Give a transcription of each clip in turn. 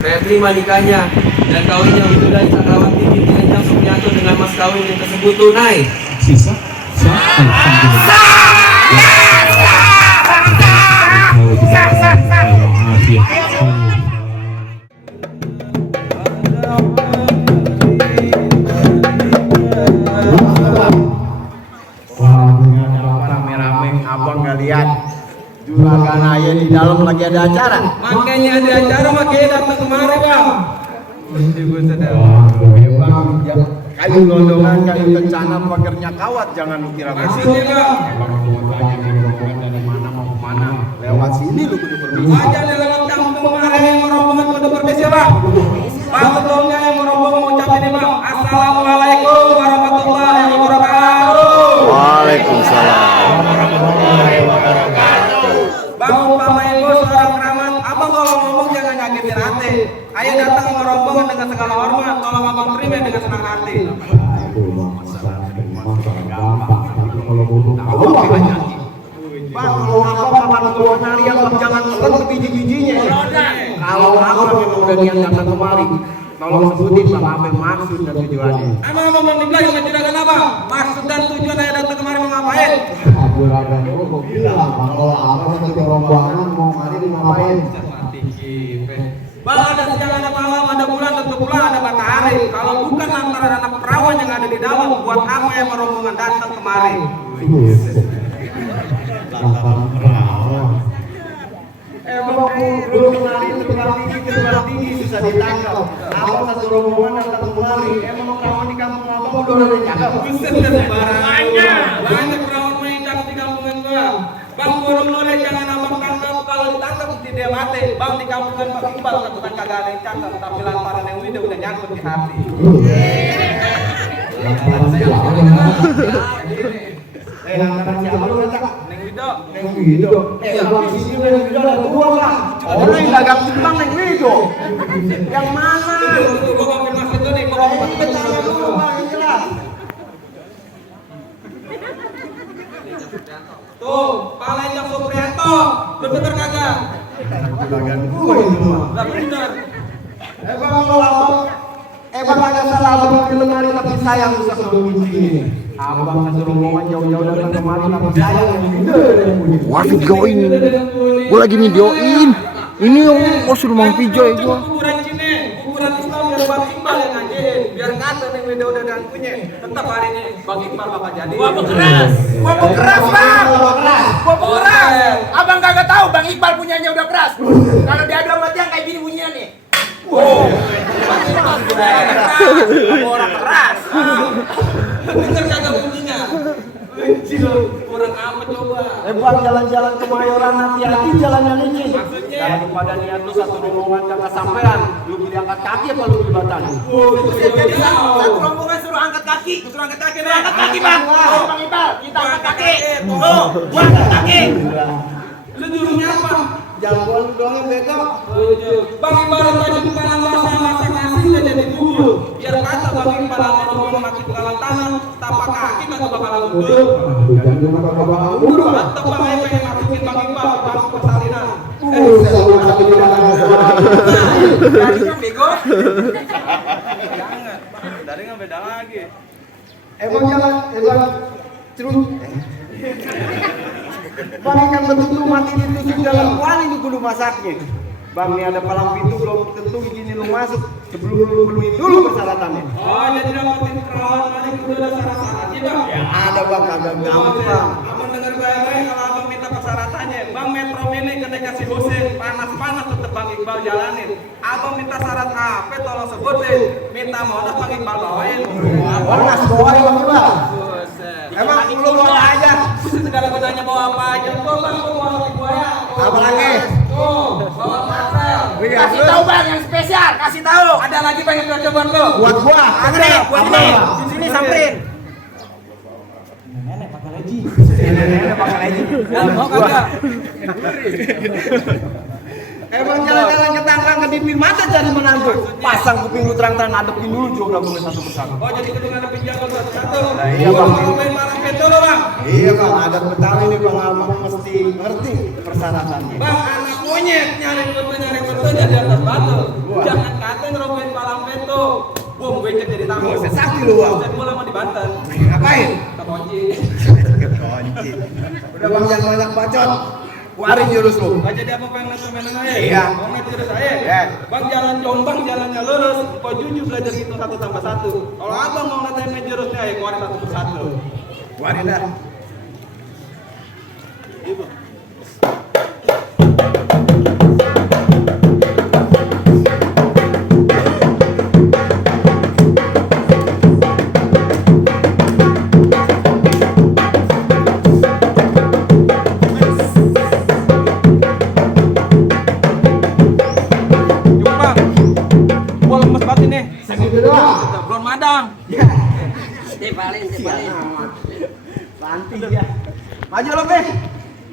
Saya terima nikahnya dan kawinnya Widodari Cakrawati binti Enjang Supriyanto dengan mas kawin yang tersebut tunai. Sisa? Rame-rame abang nggak lihat juragan ayah di dalam lagi ada acara. Makanya ada acara, makanya datang kemari bang. Bang, kayu londongan, kayu kencana, pagernya kawat, jangan lu kira Maksudnya bang, dari mana mau kemana? Lewat sini lu kudu permisi. wajah di lewat kampung kemarin yang merombongan pada permisi bang. Pak sebelumnya yang merombongan mengucap ini bang, Assalamualaikum warahmatullahi wabarakatuh. Waalaikumsalam. Bang umpama ibu seorang keramat, abang kalau ngomong jangan nyakitin hati. Ayah datang merombongan dengan segala hormat, tolong abang terima dengan senang hati. Bang, kalau abang makan tua nari abang jangan telan ke biji-bijinya. Kalau abang memang udah niat datang kemari, tolong sebutin bang apa yang maksud dan tujuannya. Emang abang belum dibilang sama juragan apa? Maksud dan tujuan ayah datang kemari mau ngapain? Juragan itu mau bilang kalau abang satu rombongan mau mari mau ngapain? Bang ada siang, ada malam, ada bulan, tentu pula ada matahari. Kalau bukan antara anak perawan yang ada di dalam, buat apa yang merombongan datang kemari? Emang belum nari terbang tinggi susah ditangkap. Abang satu rombongan datang kemari, emang kawan di kampung abang udah ada yang cakap. Buset dah sembarangan. Banyak perawan main cakep di kampungan gua. Bang burung lore jangan abang tangkap, kalau ditangkap mesti dia mati. Bang di kampungan Pak Iqbal bukan kagak ada yang cakep, tapi lantaran yang udah nyangkut di hati. Lantaran siapa lu kata? Neng Wido. Neng Wido. Kalau di sini Neng Wido ada dua bang. Orang yang dagang timbang Neng Wido. Yang mana? Gua konfirmasi dulu nih, gua konfirmasi Tanya dulu bang, yang jelas. Tuh, Pak Enjang Supriyanto, bener kagak? Juragan gue itu mah. Lah bener. Bang kalau abang agak salah abang di lemari tapi sayang bisa kedua ini. Abang satu rombongan jauh-jauh datang kemari tapi sayang yang gede yang punya. Wah, videoin. Gue lagi videoin. Ini yang suruh Mang Pijo ya gua. Kuburan Cine, kuburan Islam biar Bang Iqbal yang ngajarin. Biar kata Neng Wido udah punya. Tetap hari ini Bang Iqbal bakal jadi. Gua keras bang, gua keras. Abang kagak tahu Bang Iqbal punyanya udah keras. Kalau diadu sama tiang kayak gini bunyinya nih. Wow. Orang keras. Dengar kagak bunyinya? Anjir, kurang amat coba. Bang jalan-jalan ke Mayoran hati-hati jalannya licin. Maksudnya? Daripada niat lu satu rombongan kagak sampean, lu pilih angkat kaki apa lu pilih batang? Jadi satu rombongan suruh angkat kaki. Suruh angkat kaki deh. Angkat kaki bang. Oh Bang Iqbal, kita angkat kaki. Oh, gua angkat kaki. Lu nyuruhnya apa? Jagoan lu doang yang bego. Bang Iqbal tadi bukan masak nasi udah jadi bubur. Biar kata Bang Iqbal ngomong mati bekalan tanah, tapak kaki kagak bakalan mundur. Jangan maka kabar mundur. Tetep Bang Iqbal pengen masukin Bang Iqbal bangku persalinan. Jadi kan bego. Jangan, dari nggak beda lagi. Emang jangan, terus. Bang ikan betul mati ditusuk dalam kuali ini kudu masaknya. Bang ini ada palang pintu belum tentu gini lu masuk sebelum lu penuhi dulu persyaratannya. Oh jadi dapetin perawan paling kudu ada syarat-syaratnya bang. Ada bang kagak gampang. Abang dengar baik-baik kalau abang minta persyaratannya. Bang Metro Mini ketika si Husin panas-panas tetep Bang Iqbal jalanin. Abang minta syarat apa tolong sebutin. Minta modal Bang Iqbal bawain. Panas bawain bang Iqbal. Emang lu bawa aja. Segala gunanya bawa apa aja. Tuh bang lu bawa lagi buaya. Apa lagi? Tuh bawa pastel. Kasih tahu bang yang spesial, kasih tahu. Ada lagi pengen coba lu. Buat gua. Samperin, buat Apa? ini. Di sini samperin. Nenek pakai leji. Mau kagak? Emang jalan-jalan ke tangkang ke bibir mata jadi menantu. Pasang kuping lu terang-terang ngadepin dulu juga gue satu persatu. Oh jadi kudu ngadepin jago satu-satu. Iya bang. Kalau main marah betul loh bang. Iya bang, adat Betawi ini bang, abang mesti ngerti persyaratannya. Bang, anak monyet nyari fotonya di atas batu. Jangan kata ngerobohin palang beto. Bum, gue cek jadi tamu. Saya sakit lu bang. Saya pulang mau di Banten. Ngapain? Kekunci. Kunci. Udah bang, jangan banyak bacot. Keluarin jurus lu. Gak jadi apa pengen mainan aja. Iya. Mau main jurus aja. Iya. Bang jalan jombang, jalannya lurus. Kau jujur belajar itu 1+1. Kalau abang mau ngatain main jurusnya, ya keluarin 1 persatu. Keluarin dah. Segitu doang. Belum madang. Santi ya. Maju lo, Beh.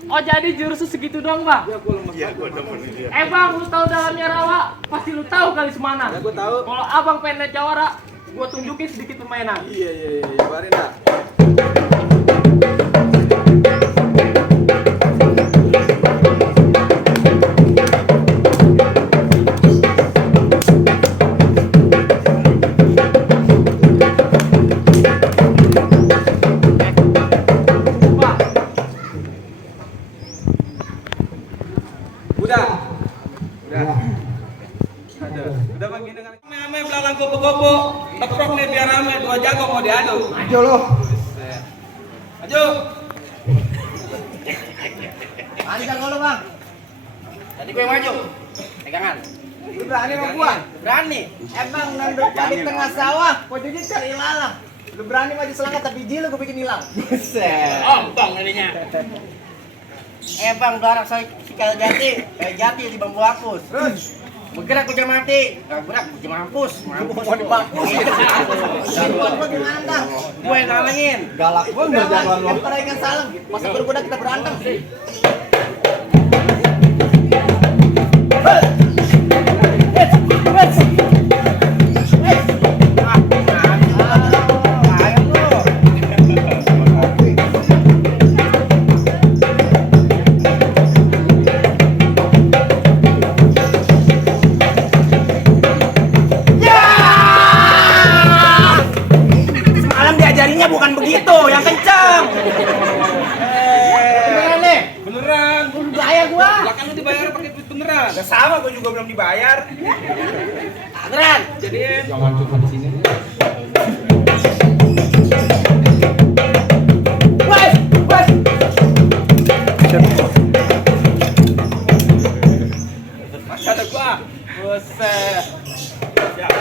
Oh jadi jurus segitu dong bang? Iya, gua demen dia. Bang, lu tahu dalamnya rawa? Pasti lu tahu kali semana. Ya gua tahu. Kalau abang pengen naik jawara, gua tunjukin sedikit permainan. Iya, keluarin dah. Udah bang gini kan. Ame belalang kupu-kupu. Teprok nih biar rame. 2 jago mau diadu. Maju lo. Maju. Panjang kalau bang. Tadi gue maju. Pegangan. Lu berani sama gua? Berani. Emang nanduk di tengah sawah, kok jadi cari ilalang. Lu berani maju selangkah tapi biji lu gue bikin hilang. Buset. Bang jadinya. Bang, udah anak saya sikal jati. Kayak jati di bambu hapus. Terus bergerak gue mati. Gak gerak gue mampus. Mampus di bangku. Gue gimana dah? Gue yang ngalangin. Galak pun berjalan lo. Yang peraikan salam. Masa berkuda kita berantem sih. Bukan begitu, yang kencang. Beneran nih? Beneran. Belum bayar gua. Lah kan lu dibayar pakai duit beneran. Udah sama, gua juga belum dibayar. Beneran. Jadiin. Jangan cuma di sini. Wes, wes. Masih ada gua. Buset. Ya.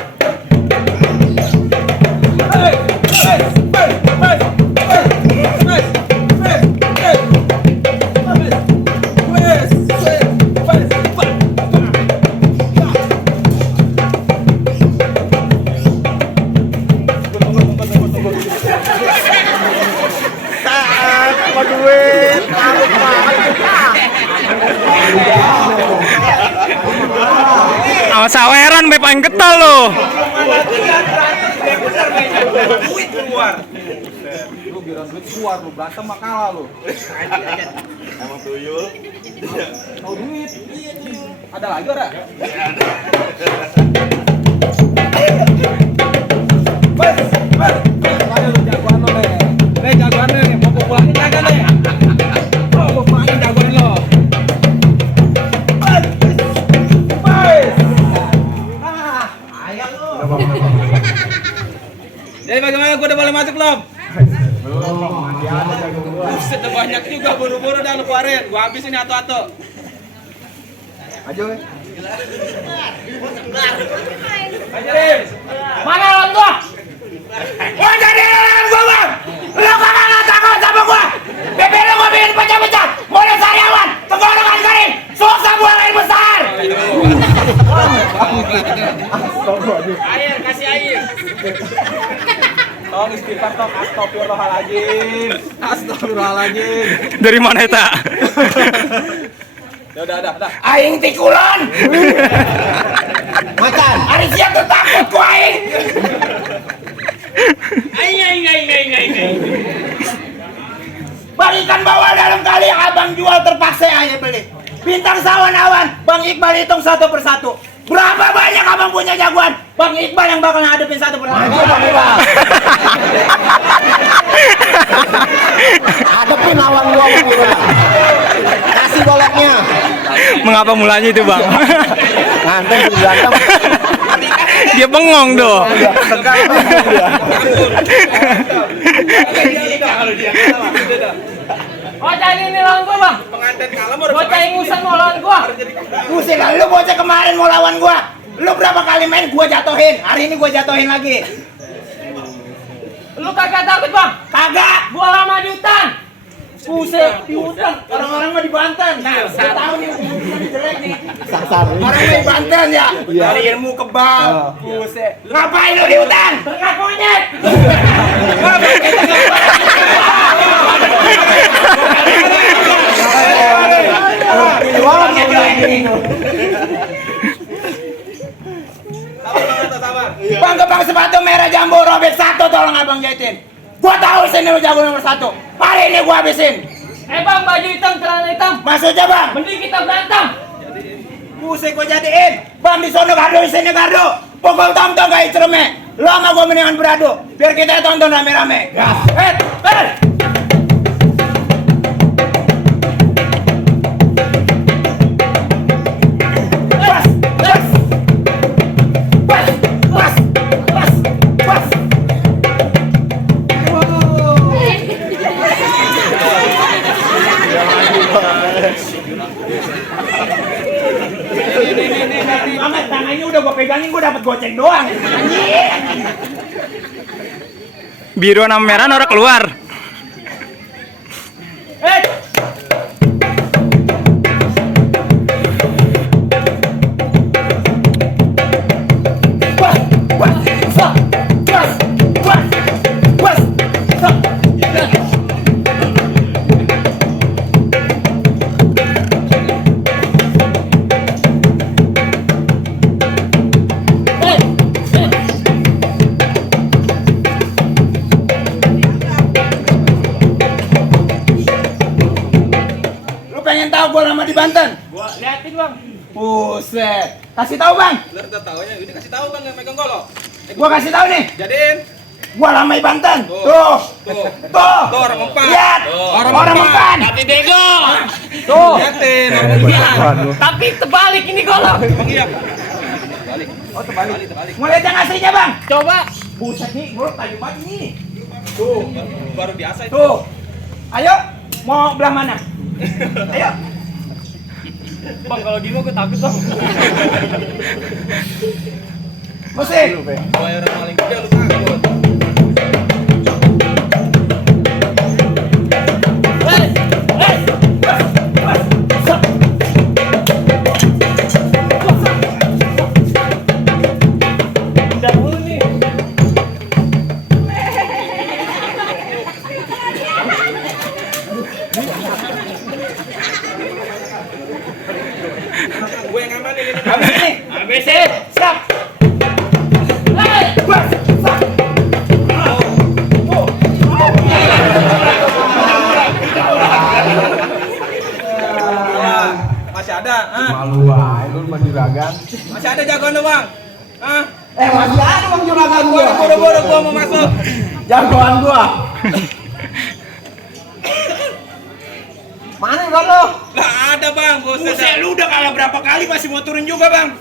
Saweran be paling getol lo. Duit keluar. Lu bilang duit keluar lu berantem mah kalah lu. Emang tuyul. Mau duit. Ada lagi ora? Ayo lu jagoan lo deh. Jagoan nih, mau pulangin kagak nih? Oh, mau pulangin jagoan lo. Jadi bagaimana gua udah boleh masuk belum? Belum, masih ada jago gua. Buset, udah banyak juga buru-buru dah lu keluarin. Gua habisin nih atu-atu. Maju. Ajarin. Mana lawan gua? Gua jadi lawan gua, Bang. Lu kagak takut sama gua. Bibir gua bikin pecah-pecah. Mulai sariawan, tenggorokan kering. Susah buang air besar. Air, kasih air. Tolong istighfar toh, astagfirullahaladzim. Astagfirullahaladzim. Dari mana eta? Ya udah. Aing tikulan. Macan. Hari siang tuh takut ku aing. Aing. Bang ikan bawal dalam kali abang jual terpaksa aja beli. Bintang sawan-awan, Bang Iqbal hitung satu persatu. Berapa banyak abang punya jagoan? Bang Iqbal yang bakal ngadepin satu persatu. Hadepin lawan gua Bang Iqbal. Kasih goleknya. Mengapa mulanya itu, Bang? Nganten sudah berantem. Dia bengong tuh. Bocah ini lawan gua, Bang. Pengantin kalah mau Bocah ingusan mau lawan gua. Pusing lah, lu bocah kemarin mau lawan gua. Lu berapa kali main gua jatuhin. Hari ini gua jatuhin lagi. Lu kagak takut, Bang? Kagak. Gua lama di hutan. Buset, di hutan. Orang-orang mah di Banten. Nah, saya tahu nih hutan jelek nih. Sasar. Orang di Banten ya. Dari ilmu kebal. Buset. Ngapain lu di hutan? Ternak monyet. Sabar. Bang Gebang sepatu merah jambu robek satu tolong abang jahitin. Gua tahu sini lu jago nomor satu. Hari ini gua habisin. Bang, baju hitam, celana hitam. Maksudnya bang? Mending kita berantem. Buset gua jadiin. Bang di sono gardo, di sini gardo. Pukul tom-tom kayak cerme. Lo sama gua mendingan beradu. Biar kita tonton rame-rame. Gas. Tangannya udah gua pegangin, gua dapet goceng doang. Biru sama merah norak keluar. Lu pengen tahu gua lama di Banten? Gua liatin, Bang. Buset. Kasih tahu bang. Lu udah tahu ya, ini kasih tahu kan yang megang golok. Gua kasih tahu nih. Jadiin. Gua lama di Banten. Tuh. Tuh. Tuh. Tuh. Tuh orang empat. Lihat. Tuh. Orang empat. Tapi bego. Tuh. Liatin, orang empat. Tapi terbalik ini golok. Bang iya. Terbalik. Oh, terbalik. Mau lihat yang aslinya bang? Coba. Buset nih, gua tajuk banget ini. Tuh, baru biasa itu. Tuh. Ayo, mau belah mana? Ayo. Bang, kalau gini gua takut, Bang. Musik. Gua orang paling gede lu takut. Gue yang aman ini. Habis ini. ABC. Siap. Bas. Sak. Masih ada, Malu aja lu masih juragan. masih ada jagoan lu bang. Masih ada Bang juragan gua. Buru-buru gua mau masuk. Jagoan gua. Mana gua lo? Lah ada bang, Buset, lu udah kalah berapa kali masih mau turun juga bang?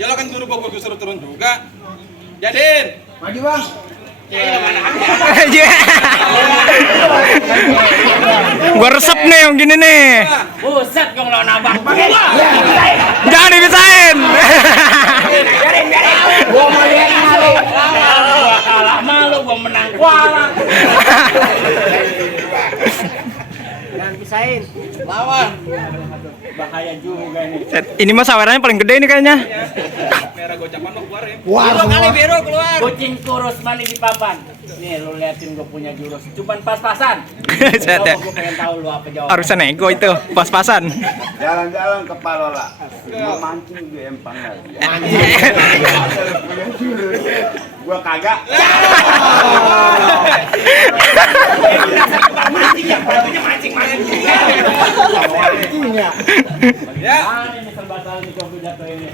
Ya lo kan guru gua suruh turun juga. Jadiin. Maju bang. Gua resep nih yang gini nih. Buset, gua ngelawan abang. Pakai. Jangan dipisahin. Biarin. Gua mau lihat malu. Gua kalah malu, gua menang kuala. Jangan pisahin. Lawan. Bahaya juga nih. Ini mah sawerannya paling gede ini kayaknya. Merah gocapan lo keluar ya. Wah, Kali biru keluar. Kucing kurus mani di papan. Nih lu liatin gua punya jurus. Cuman pas-pasan. Set ya. Gua pengen tahu lu apa jawabannya. Harusnya nego itu, pas-pasan. Jalan-jalan ke Palola. Mau mancing di empang lagi. Gua kagak. Mancing Iya, batunya mancing-mancing. Ya, Ini serba salah di kopi jatuh ini.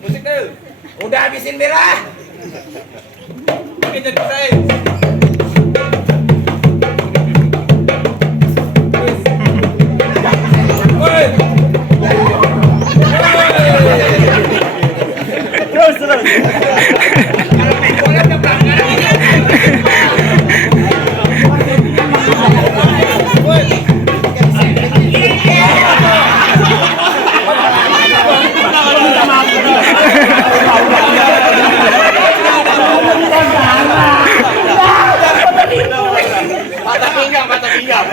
musik dulu. Udah habisin Bira. Oke, jadi saya. Woi. Terus. Patah pinggang.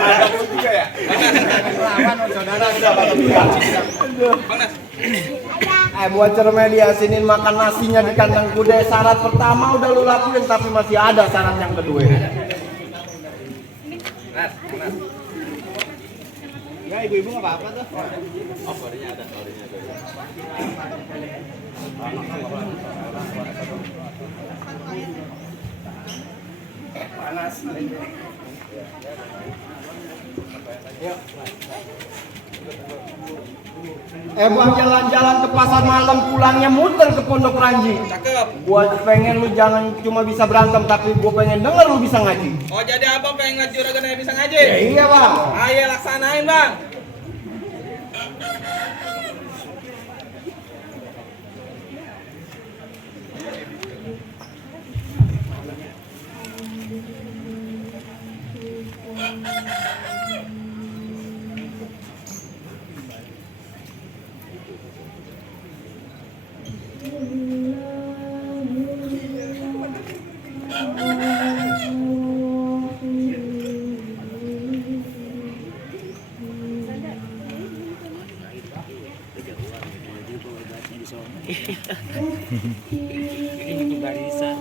Buat cermediasinin makan nasinya di kandang kuda. Syarat pertama udah lu lakuin, tapi masih ada syarat yang kedua. Ya ibu-ibu nggak apa-apa tuh. Buat jalan-jalan ke pasar malam, pulangnya muter ke Pondok Ranji. Cakep. Gua pengen lu jangan cuma bisa berantem, tapi gua pengen denger lu bisa ngaji. Oh, jadi abang pengen ngaji Juragan bisa ngaji? Iya bang. Ayo laksanain, Bang. Ini barisan.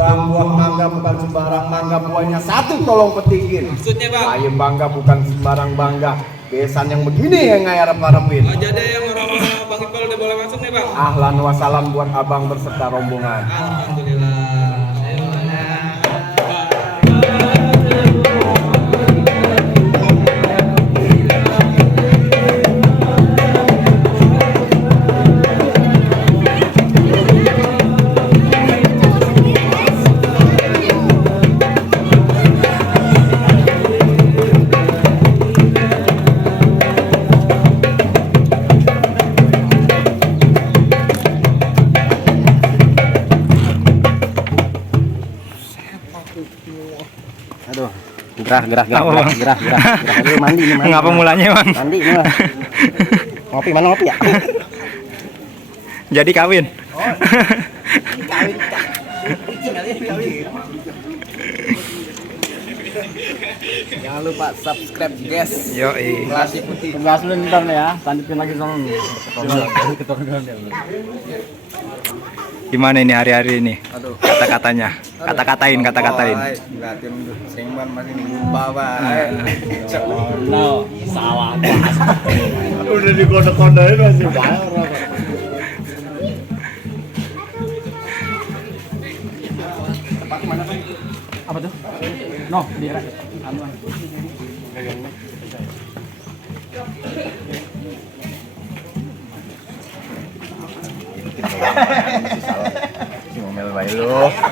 Bang, buah mangga bukan sembarang mangga, buahnya satu tolong petikin. Maksudnya, Bang? Ayo bangga bukan sembarang bangga. Besan yang begini yang ngarep-ngarepin. Oh, jadi yang orang-orang Bang Iqbal udah boleh masuk nih, Bang? Ahlan wassalam buat abang berserta rombongan. Alhamdulillah. Aduh, gerah. Aduh, mandi. Ngapa mulanya, Bang? Mandi ini mah. Ngopi mana ngopi ya? Jadi kawin. Jangan lupa subscribe guys. Yo, Kelas putih. Gas lu ntar ya, lanjutin lagi sono. Gimana ini hari-hari ini? Kata-katanya. Kata-katain. Ngeliatin sengman masih lupa, Pak. No, salah. Udah dikode-kodein masih bayar. Apa tuh? No, di anu.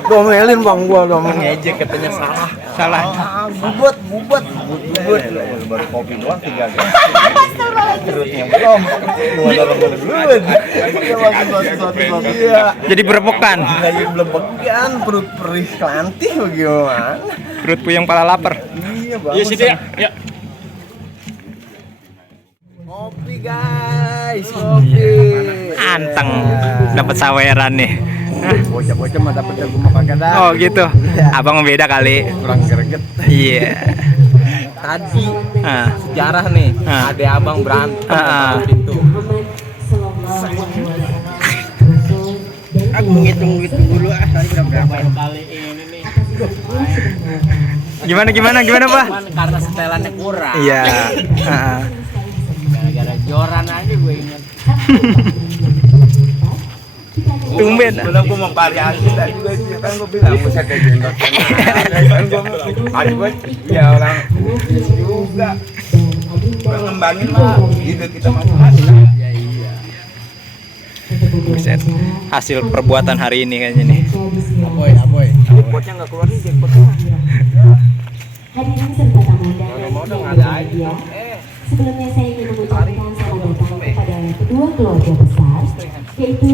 Domelin bang gua dong ngejek katanya salah. Bubut. Baru kopi doang 3 gas. Perutnya belum. Jadi berepokan. Lagi belum began, perut perih kelantih bagaimana? Perut puyeng pala lapar. Iya bang. Iya sih dia. Ya. Kopi guys. Oke. Anteng. Dapat saweran nih. Bocah-bocah mah dapat jago makan kadang. Oh gitu. Abang beda kali. Kurang greget. Iya. Tadi Ah. sejarah nih. Ah. Ada abang berantem Ah. di pintu. Aku ngitung dulu tadi berapa kali ini nih. Gimana Pak? Cuman karena setelannya kurang. Iya. Heeh. Gara-gara joran aja gue inget. Tumben. Belum gua mau variasi tadi juga sih kan gua bilang bisa kayak jenggot. Kan gua hari gua ya orang juga. Gua ngembangin lah ide kita masing-masing. Buset. Hasil perbuatan hari ini kayaknya nih. Aboy. Jackpotnya nggak keluar nih jackpotnya. Hadirin serta tamu undangan yang Mau dong berbahagia. ada aja. Sebelumnya saya ingin mengucapkan selamat datang kepada kedua keluarga besar, yaitu